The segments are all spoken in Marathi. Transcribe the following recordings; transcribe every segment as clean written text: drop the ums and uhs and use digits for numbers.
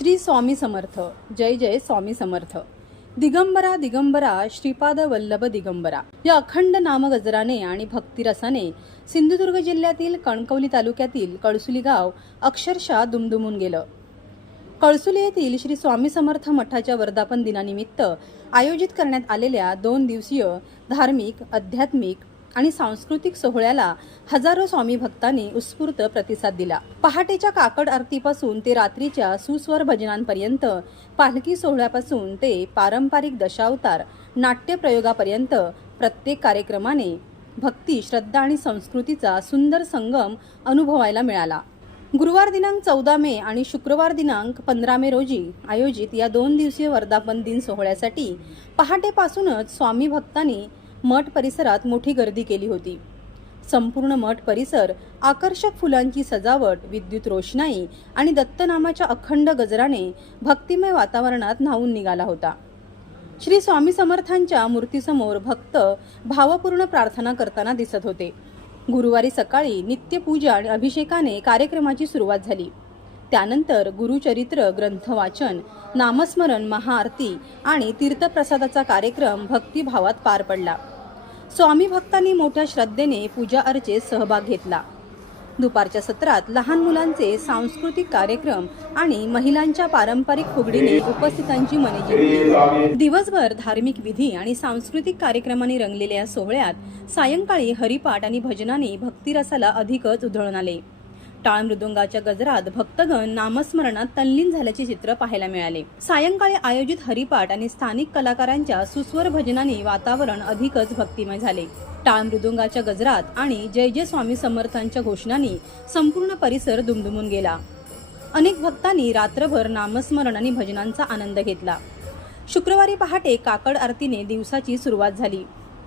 श्री स्वामी समर्थ. जय जय स्वामी समर्थ. दिगंबरा दिगंबरा श्रीपाद वल्लभ दिगंबरा या अखंड नामगजराने आणि भक्तिरसाने सिंधुदुर्ग जिल्ह्यातील कणकवली तालुक्यातील कळसुली गाव अक्षरशः दुमदुमून गेलं. कळसुली येथील श्री स्वामी समर्थ मठाच्या वर्धापन दिनानिमित्त आयोजित करण्यात आलेल्या 2 दिवसीय धार्मिक, आध्यात्मिक आणि सांस्कृतिक सोहळ्याला हजारो स्वामी भक्तांनी उत्स्फूर्त प्रतिसाद दिला. पहाटेच्या काकड आरतीपासून ते रात्रीच्या सुस्वर भजनांपर्यंत, पालखी सोहळ्यापासून ते पारंपरिक दशावतार नाट्य प्रयोगापर्यंत प्रत्येक कार्यक्रमाने भक्ती, श्रद्धा आणि संस्कृतीचा सुंदर संगम अनुभवायला मिळाला. गुरुवार दिनांक 14 मे आणि शुक्रवार दिनांक 15 मे रोजी आयोजित या 2 दिवसीय वर्धापन दिन सोहळ्यासाठी पहाटेपासूनच स्वामी भक्तांनी मठ परिसरात मोठी गर्दी केली होती. संपूर्ण मठ परिसर आकर्षक फुलांची सजावट, विद्युत रोषणाई आणि दत्तनामाच्या अखंड गजराने भक्तिमय वातावरणात न्हावून निघाला होता. श्री स्वामी समर्थांच्या मूर्तीसमोर भक्त भावपूर्ण प्रार्थना करताना दिसत होते. गुरुवारी सकाळी नित्यपूजा आणि अभिषेकाने कार्यक्रमाची सुरुवात झाली. त्यानंतर गुरुचरित्र ग्रंथ वाचन, नामस्मरण, महाआरती आणि तीर्थप्रसादाचा कार्यक्रम भक्तिभावात पार पडला. स्वामी भक्तांनी मोठ्या श्रद्धेने पूजा अर्चेत सहभाग घेतला. दुपारच्या सत्रात लहान मुलांचे सांस्कृतिक कार्यक्रम आणि महिलांच्या पारंपरिक फुगडीने उपस्थितांची मने जिंकली. दिवसभर धार्मिक विधी आणि सांस्कृतिक कार्यक्रमांनी रंगलेल्या या सोहळ्यात सायंकाळी हरिपाठ आणि भजनाने भक्तिरसाला अधिकच उधळून आले. टाळ मृदुंगाच्या गजरात भक्तगण नामस्मरणात तल्लीन झाल्याचे चित्र पाहायला मिळाले. सायंकाळी आयोजित हरिपाठ आणि स्थानिक कलाकारांच्या सुस्वर भजनाने वातावरण अधिकच भक्तिमय झाले. टाळ मृदुंगाच्या गजरात आणि जय जय स्वामी समर्थांच्या घोषणांनी संपूर्ण परिसर दुमदुमून गेला. अनेक भक्तांनी रात्रभर नामस्मरण आणि भजनांचा आनंद घेतला. शुक्रवारी पहाटे काकड आरतीने दिवसाची सुरुवात झाली.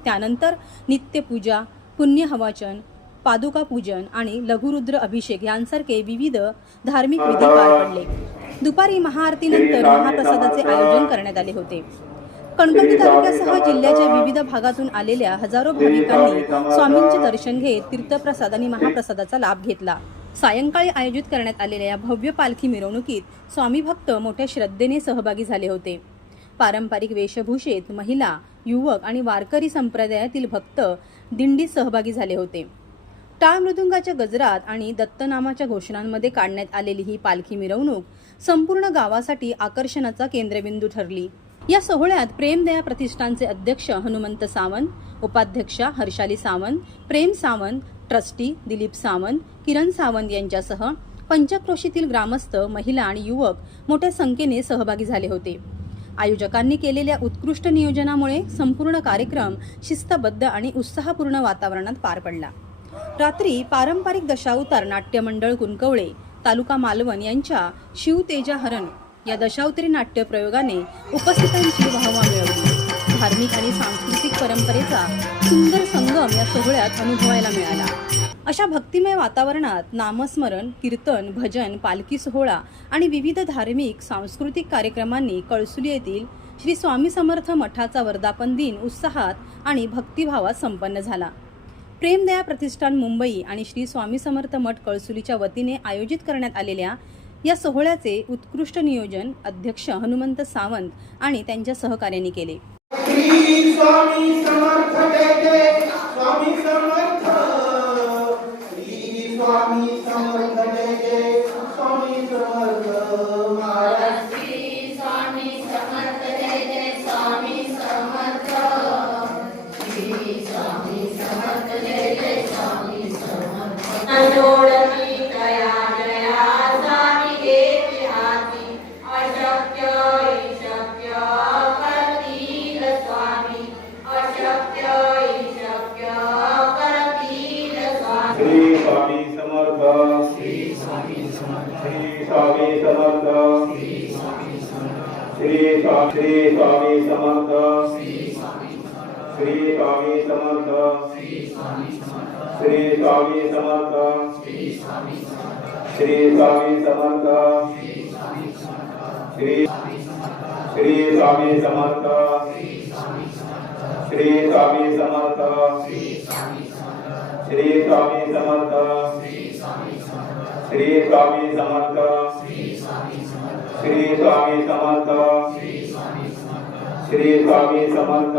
त्यानंतर नित्यपूजा, पुण्यहवाचन, पादुका पूजन आणि लघुरुद्र अभिषेक यांसारखे विविध धार्मिक विधी पार पडले. दुपारी महाआरतीनंतर महाप्रसादाचे आयोजन करण्यात आले होते. कणकवली तालुक्यासह जिल्ह्याच्या विविध भागातून आलेल्या हजारो भाविकांनी स्वामींचे दर्शन घेत तीर्थप्रसाद आणि महाप्रसादाचा लाभ घेतला. सायंकाळी आयोजित करण्यात आलेल्या या भव्य पालखी मिरवणुकीत स्वामी भक्त मोठ्या श्रद्धेने सहभागी झाले होते. पारंपरिक वेशभूषेत महिला, युवक आणि वारकरी संप्रदायातील भक्त दिंडीत सहभागी झाले होते. टाळ मृदुंगाच्या गजरात आणि दत्तनामाच्या घोषणांमध्ये काढण्यात आलेली ही पालखी मिरवणूक संपूर्ण गावासाठी आकर्षणाचा केंद्रबिंदू ठरली. या सोहळ्यात प्रेमदया प्रतिष्ठानचे अध्यक्ष हनुमंत सावंत, उपाध्यक्षा हर्षाली सावंत, प्रेम सावंत, ट्रस्टी दिलीप सावंत, किरण सावंत यांच्यासह पंचक्रोशीतील ग्रामस्थ, महिला आणि युवक मोठ्या संख्येने सहभागी झाले होते. आयोजकांनी केलेल्या उत्कृष्ट नियोजनामुळे संपूर्ण कार्यक्रम शिस्तबद्ध आणि उत्साहपूर्ण वातावरणात पार पडला. रात्री पारंपरिक दशावतार नाट्य मंडळ कुंकवळे, तालुका मालवण यांच्या शिव तेजा हरण या दशावतारी नाट्य प्रयोगाने उपस्थितांची वाहवा मिळवली. धार्मिक आणि सांस्कृतिक परंपरेचा सुंदर संगम या सोहळ्यात अनुभवायला मिळाला. अशा भक्तिमय वातावरणात नामस्मरण, कीर्तन, भजन, पालखी सोहळा आणि विविध धार्मिक सांस्कृतिक कार्यक्रमांनी कळसुली येथील श्री स्वामी समर्थ मठाचा वर्धापन दिन उत्साहात आणि भक्तिभावात संपन्न झाला. प्रेमदया प्रतिष्ठान मुंबई आणि श्री स्वामी समर्थ मठ कळसुलीच्या वतीने आयोजित करण्यात आलेल्या या सोहळ्याचे उत्कृष्ट नियोजन अध्यक्ष हनुमंत सावंत आणि त्यांच्या सहकार्यांनी केले. श्री स्वामी समर्थ जय जय स्वामी समर्थ. श्री स्वामी समर्थ जय जय स्वामी समर्थ. महाराज श्री स्वामी समर्थ जय जय स्वामी समर्थ. श्री स्वामी समर्थ जय जय स्वामी समर्थ. जोडती दया जया स्वामी देती हाती, अशक्य शक्य करतील स्वामी, अशक्य शक्य करतील स्वामी. श्री स्वामी समर्थ. श्री स्वामी समर्थ. श्री स्वामी समर्थ. श्री स्वामी समर्थ. श्री स्वामी समर्थ. श्री स्वामी समर्थ. श्री स्वामी समर्थ. श्री स्वामी समर्थ. श्री स्वामी समर्थ. श्री स्वामी समर्थ. श्री स्वामी समर्थ. श्री स्वामी समर्थ. श्री श्री स्वामी समर्थ. श्री स्वामी समर्थ. श्री स्वामी समर्थ. श्री स्वामी समर्थ. श्री स्वामी समर्थ. श्री स्वामी समर्थ. श्री स्वामी समर्थ. श्री स्वामी समर्थ. श्री स्वामी समर्थ. Shri Swami Samarth Shri Swami Samarth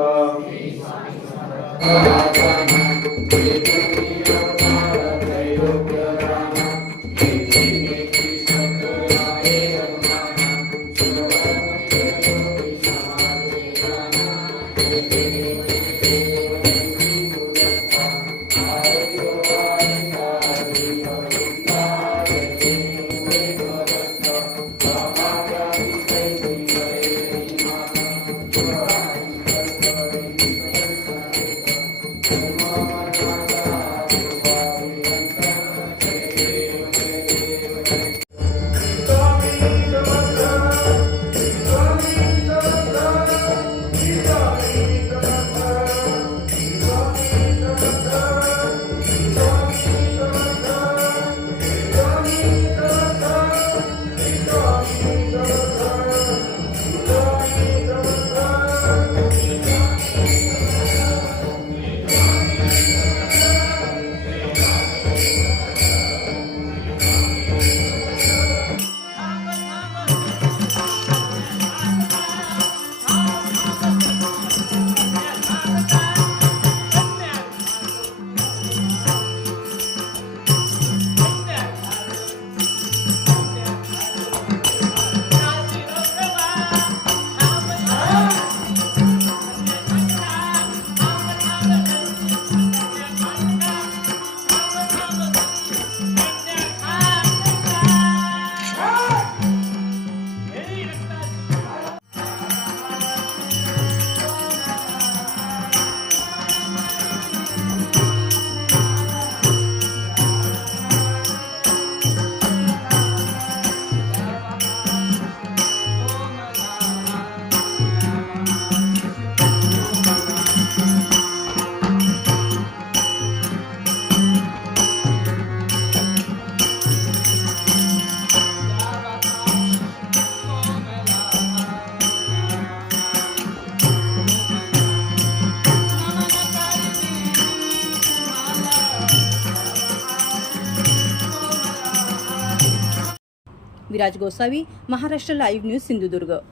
Viraj Gosavi, Maharashtra live news, Sindhudurg.